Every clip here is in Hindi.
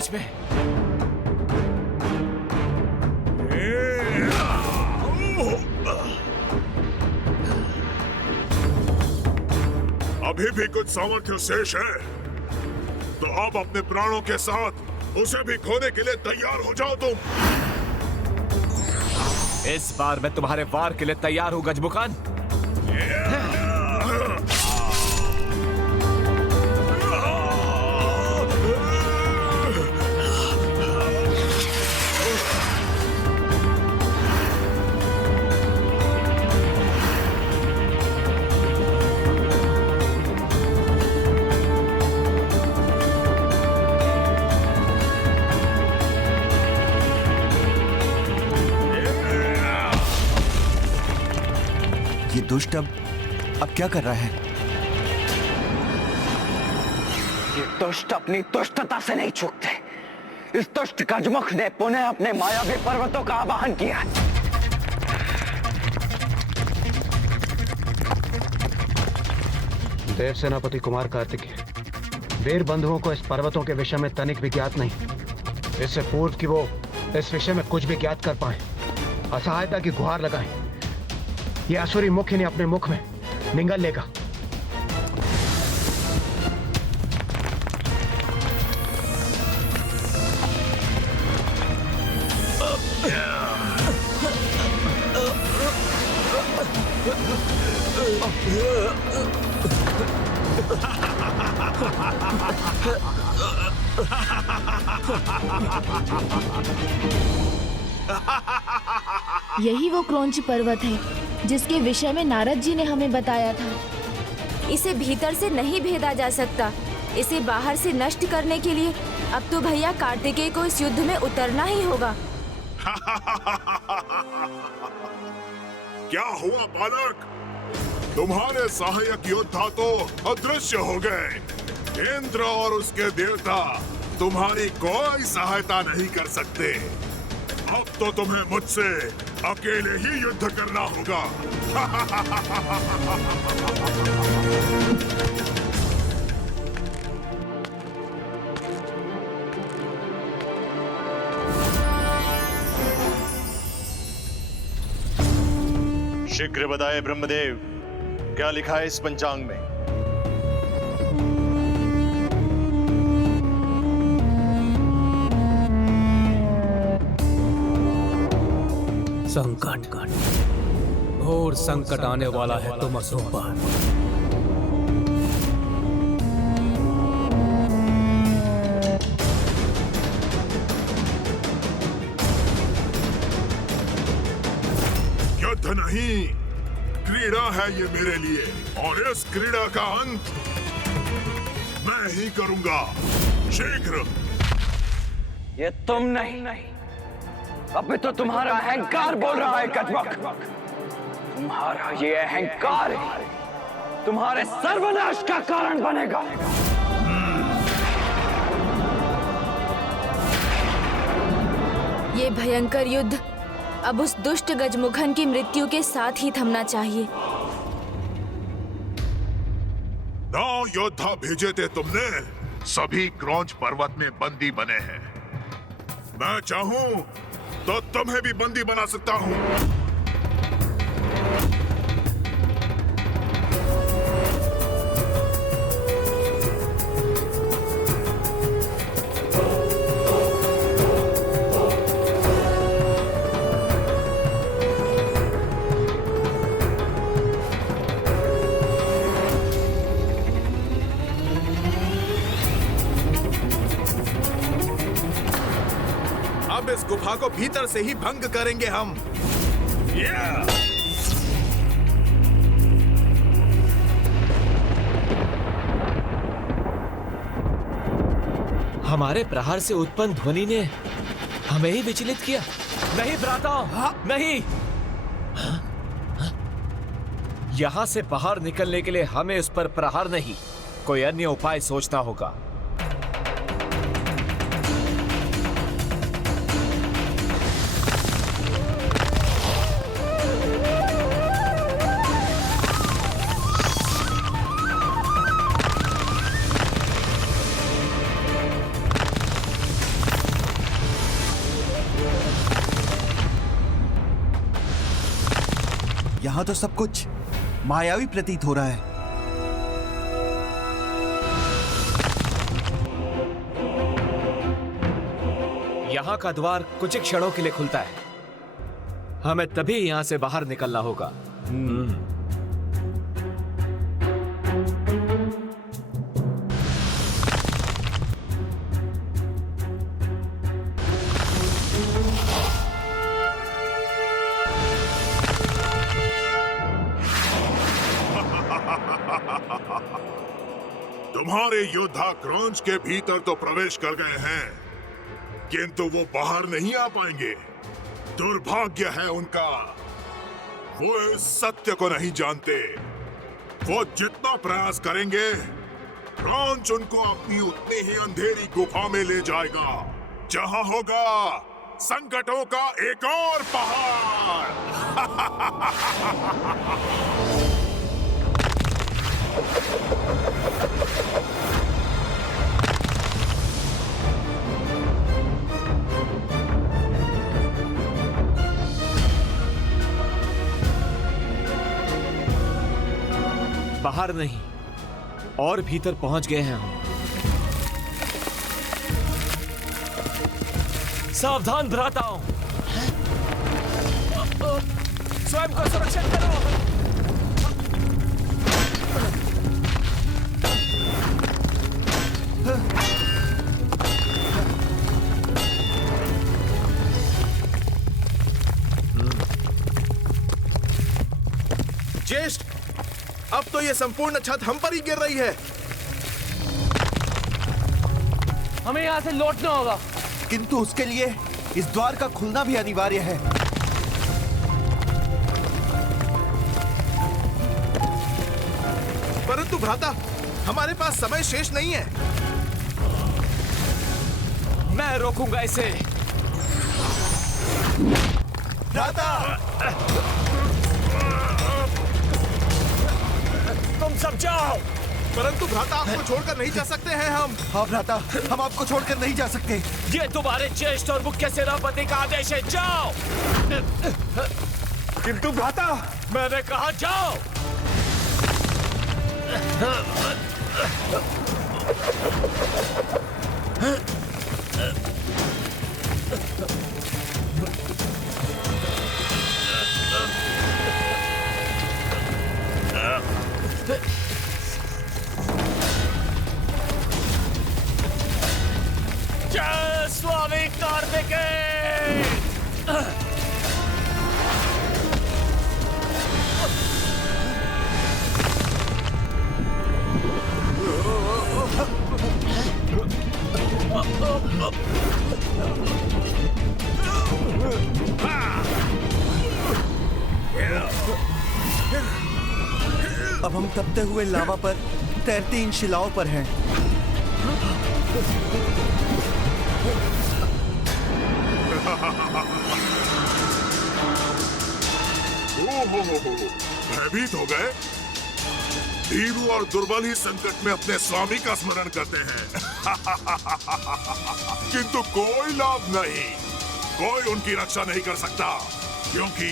बीच में। अभी भी कुछ सामर्थ्य शेष है, तो अब अपने प्राणों के साथ उसे भी खोने के लिए तैयार हो जाओ तुम। इस बार मैं तुम्हारे वार के लिए तैयार हूं गजमुखान। ये दुष्ट अब क्या कर रहा है? ये दुष्ट अपनी दुष्टता से नहीं चूकते। इस दुष्ट गजमुख ने पुनः अपने मायावी पर्वतों का आवाहन किया। देव सेनापति कुमार कार्तिकेय, वीर बंधुओं को इस पर्वतों के विषय में तनिक भी ज्ञात नहीं। इससे पूर्व कि वो इस विषय में कुछ भी ज्ञात कर पाए, असहायता की गुहार लगाएं। ये असुरी मुख इन्हें अपने मुख में निगल लेगा। यही वो क्रौंच पर्वत है जिसके विषय में नारद जी ने हमें बताया था। इसे भीतर से नहीं भेदा जा सकता। इसे बाहर से नष्ट करने के लिए अब तो भैया कार्तिकेय को इस युद्ध में उतरना ही होगा। क्या हुआ बालक? तुम्हारे सहायक योद्धा तो अदृश्य हो गए। इंद्र और उसके देवता तुम्हारी कोई सहायता नहीं कर सकते। अब तो तुम्हें मुझसे अकेले ही युद्ध करना होगा। शीघ्र बताए ब्रह्मदेव, क्या लिखा है इस पंचांग में? संकट, घोर संकट आने वाला है तुम असुरों पर। युद्ध नहीं, क्रीड़ा है ये मेरे लिए, और इस क्रीड़ा का अंत मैं ही करूंगा, शीघ्र। ये तुम नहीं, अभी तो तुम्हारा अहंकार बोल रहा है गजमुख। तुम्हारा ये अहंकार तुम्हारे सर्वनाश का कारण बनेगा। ये भयंकर युद्ध अब उस दुष्ट गजमुखन की मृत्यु के साथ ही थमना चाहिए। 9 योद्धा भेजे थे तुमने, सभी क्रौंच पर्वत में बंदी बने हैं। मैं चाहूं तो तुम्हें भी बंदी बना सकता हूं। अब इस गुफा को भीतर से ही भंग करेंगे हम। हमारे प्रहार से उत्पन्न ध्वनि ने हमें ही विचलित किया। नहीं भ्राता, नहीं। यहां से बाहर निकलने के लिए हमें उस पर प्रहार नहीं, कोई अन्य उपाय सोचना होगा। यहाँ तो सब कुछ मायावी प्रतीत हो रहा है। यहाँ का द्वार कुछ ही क्षणों के लिए खुलता है। हमें तभी यहाँ से बाहर निकलना होगा। तुम्हारे योद्धा क्रॉन्च के भीतर तो प्रवेश कर गए हैं, किंतु वो बाहर नहीं आ पाएंगे। दुर्भाग्य है उनका। वो इस सत्य को नहीं जानते। वो जितना प्रयास करेंगे, क्रॉन्च उनको अपनी उतनी ही अंधेरी गुफा में ले जाएगा, जहां होगा संकटों का एक और पहाड़। बाहर नहीं, और भीतर पहुंच गए हैं हम। सावधान भ्राताओं, स्वयं को सुरक्षित करो। ज्येष्ठ, अब तो ये संपूर्ण छत हम पर ही गिर रही है। हमें यहाँ से लौटना होगा। किंतु उसके लिए इस द्वार का खुलना भी अनिवार्य है। परंतु भ्राता, हमारे पास समय शेष नहीं है। मैं रोकूंगा इसे। भ्राता! तुम सब जाओ। परंतु भ्राता, आपको छोड़कर नहीं जा सकते हैं हम। हाँ भ्राता, हम आपको छोड़कर नहीं जा सकते। ये तुम्हारे ज्येष्ठ और मुख्य सेनापति का आदेश है, जाओ। किंतु भ्राता, मैंने कहा जाओ। जय स्वामी कार्तिकेय। अब हम तपते हुए लावा पर तैरती इन शिलाओं पर हैं। भयभीत हो गए? भीरू और दुर्बल ही संकट में अपने स्वामी का स्मरण करते हैं। किंतु कोई लाभ नहीं, कोई उनकी रक्षा नहीं कर सकता, क्योंकि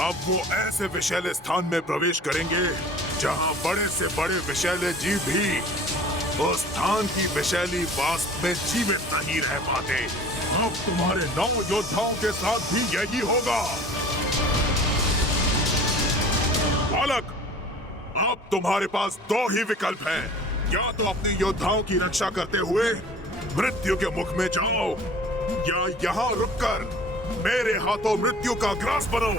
अब वो ऐसे विषैले स्थान में प्रवेश करेंगे जहां बड़े से बड़े विषैले जीव भी उस स्थान की विषैली वास्तव में जीवित नहीं रह पाते। अब तुम्हारे 9 योद्धाओं के साथ भी यही होगा। बालक, अब तुम्हारे पास 2 ही विकल्प हैं। या तो अपने योद्धाओं की रक्षा करते हुए मृत्यु के मुख में जाओ, या यहाँ रुककर मेरे हाथों मृत्यु का ग्रास बनो।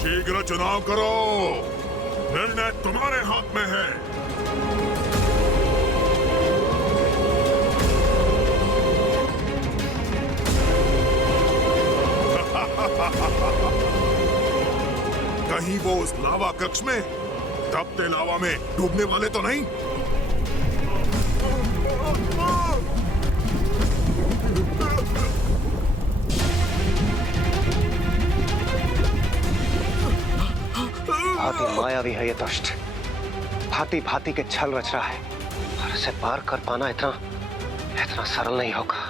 शीघ्र चुनाव करो, निर्णय तुम्हारे हाथ में है। कहीं वो उस लावा कक्ष में तपते लावा में डूबने वाले तो नहीं? भांति मायावी है ये दुष्ट, भांति भांति के छल रच रहा है, और इसे पार कर पाना इतना सरल नहीं होगा।